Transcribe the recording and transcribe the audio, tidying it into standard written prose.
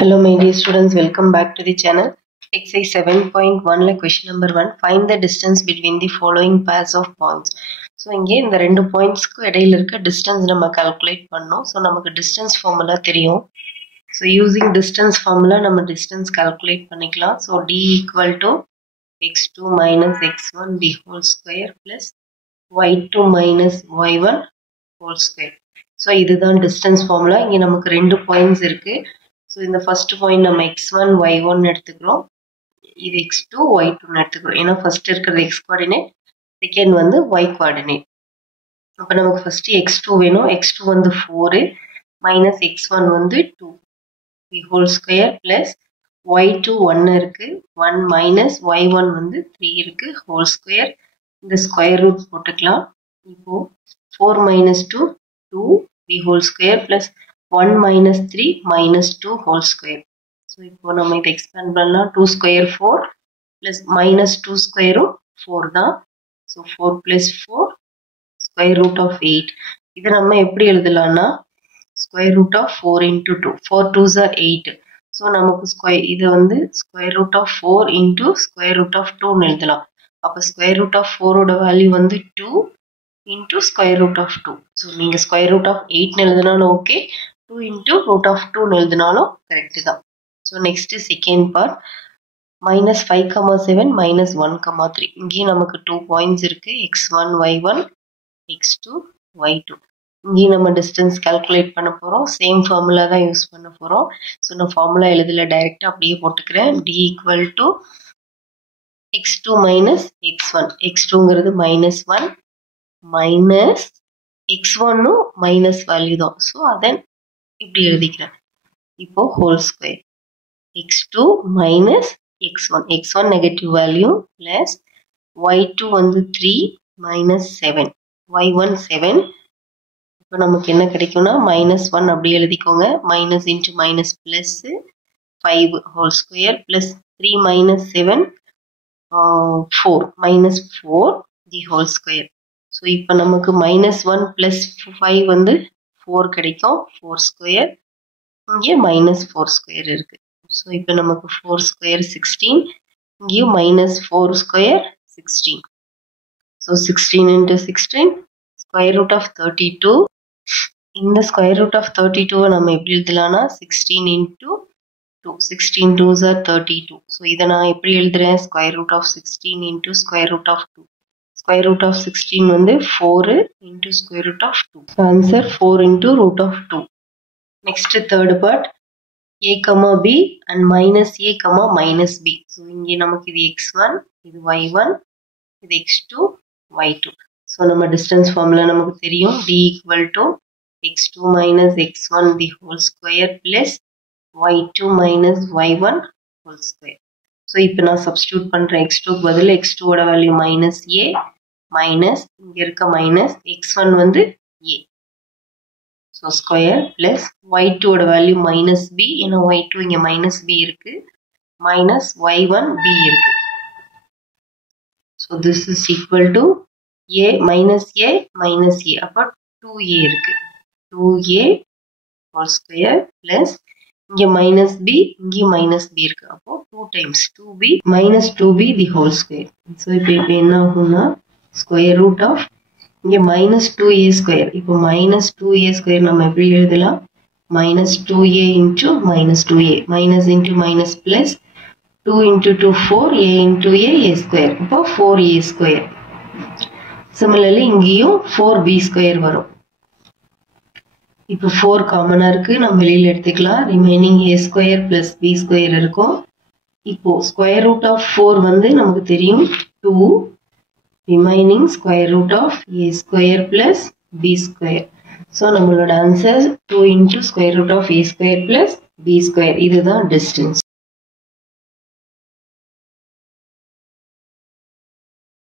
Hello my dear students, welcome back to the channel. Exercise 7.1 la question number 1, find the distance between the following pairs of points. So இங்கே இந்த ரெண்டு பாயிண்ட்ஸ்க்கு இடையில இருக்க distance நம்ம calculate பண்ணோம். So நமக்கு distance formula தெரியும். So using distance formula நம்ம distance calculate பண்ணிக்கலாம். So d equal to x2 minus x1 the whole square plus y2 minus y1 whole square. So இதுதான் distance formula. இங்கே நமக்கு ரெண்டு பாயிண்ட்ஸ் இருக்கு. So in the first point நம்ம x1 y1 எடுத்துக்கிறோம், இது x2 y2 எடுத்துக்கிறோம். ஏன்னா first இருக்கிறது x coordinate, second வந்து y coordinate. அப்ப நமக்கு first x2 வேணும். x2 வந்து 4 minus x1 வந்து 2 the whole square plus y2 1 இருக்கு, 1 minus y1 வந்து 3 இருக்கு whole square. இந்த square root போட்டுக்கலாம். இப்போ 4 minus 2 2 the whole square plus 1 minus 3 minus 2 whole square. So இப்போ நம்ம இதை expand பண்ணலாம். 2 square 4 plus minus 2 square 4 தான். So 4 plus 4 square root of 8. இதை நம்ம எப்படி எழுதலாம்னா square root of 4 into 2. 4 2s are 8. So நமக்கு இதை வந்து square root of 4 into square root of 2 எழுதலாம். அப்ப square root of 4 ஓட வேல்யூ வந்து 2 into square root of 2. So நீங்க square root of 8 எழுதினாலும் ஓகே, 2 into root of 2 எழுதினாலும் கரெக்ட் தான். So next second part, minus 5, 7 minus 1, 3. இங்கேயும் நமக்கு 2 points இருக்கு, x1 y1 x2 y2. இங்கேயும் நம்ம distance calculate பண்ண போறோம். சேம் ஃபார்முலா தான் யூஸ் பண்ண போறோம். ஸோ நான் ஃபார்முலா எழுதல, டைரக்டா அப்படியே போட்டுக்கிறேன். d equal to x2 minus x1. x2ங்கிறது minus 1 minus x1 minus value தான். ஸோ அதை இப்படி எழுதிக்கிறேன். இப்போ whole square x2 minus x1. x1 negative value plus y2 வந்து 3 மைனஸ் 7 y1 7. இப்போ நமக்கு என்ன கிடைக்கும்னா மைனஸ் 1 அப்படி எழுதிக்கோங்க. Minus into minus plus 5 whole square plus 3 minus 7 4 minus 4 the whole square. So இப்போ நமக்கு மைனஸ் 1 பிளஸ் 5 வந்து 4 கிடைக்கும், 4 ஸ்கொயர். இங்கே மைனஸ் 4 ஸ்கொயர் இருக்கு. ஸோ இப்போ நமக்கு 4 ஸ்கொயர் 16, இங்கேயும் minus 4 square 16. So 16 into 16 square root of 32. இந்த ஸ்கொயர் ரூட் ஆஃப் 32 நம்ம எப்படி எழுதலாம்னா 16 into 2. 16 2s are 32. ஸோ இதை நான் எப்படி எழுதுறேன், square root of 16 into square root of 2. Square root of 16 வந்து 4 into square root of 2. So answer 4 into root of 2. Next third part, a comma b and minus a comma minus b. So இங்கே நமக்கு இது x1, இது y1, இது x2, y2. So நம்ம distance formula நமக்கு தெரியும். d equal to x2 minus x1 the whole square plus y2 minus y1 whole square. So இப்போ நான் substitute பண்றேன். x2 பதில் x2 ஓட வேல்யூ மைனஸ் a மைனஸ் இங்க இருக்க மைனஸ் x1 வந்து a. So square plus y2 ஓட வேல்யூ மைனஸ் b, ஏன்னா y2 இங்க மைனஸ் b இருக்கு, மைனஸ் y1 b இருக்கு. So this is equal to a minus a minus a. அப்போ 2a இருக்கு, 2a ஹோல் ஸ்கொயர் பிளஸ் இங்க minus b, இங்கே minus b இருக்கு. அப்போ 2 times 2b minus 2b the whole square. So இப்போ என்ன ஆகும்னா ஸ்கொயர் ரூட் ஆஃப் இங்கே மைனஸ் 2a ஸ்கொயர். இப்போ மைனஸ் 2a ஸ்கொயர் நம்ம எப்படி எழுதலாம், minus 2a into minus 2a, minus into minus plus 2 into 2 4 a into a square. இப்போ 4a square. Similarly இங்கேயும் 4b ஸ்கொயர் வரும். இப்போ 4 காமனா இருக்கு, நம்ம வெளியில எடுத்துக்கலாம். Remaining a square plus b square இருக்கும். இப்போ ஸ்கொயர் ரூட் ஆஃப் 4 வந்து நமக்கு தெரியும் 2, remaining square root of a square plus b square. So நம்மளோட answer 2 into square root of a square plus b square. இதுதான் டிஸ்டன்ஸ்.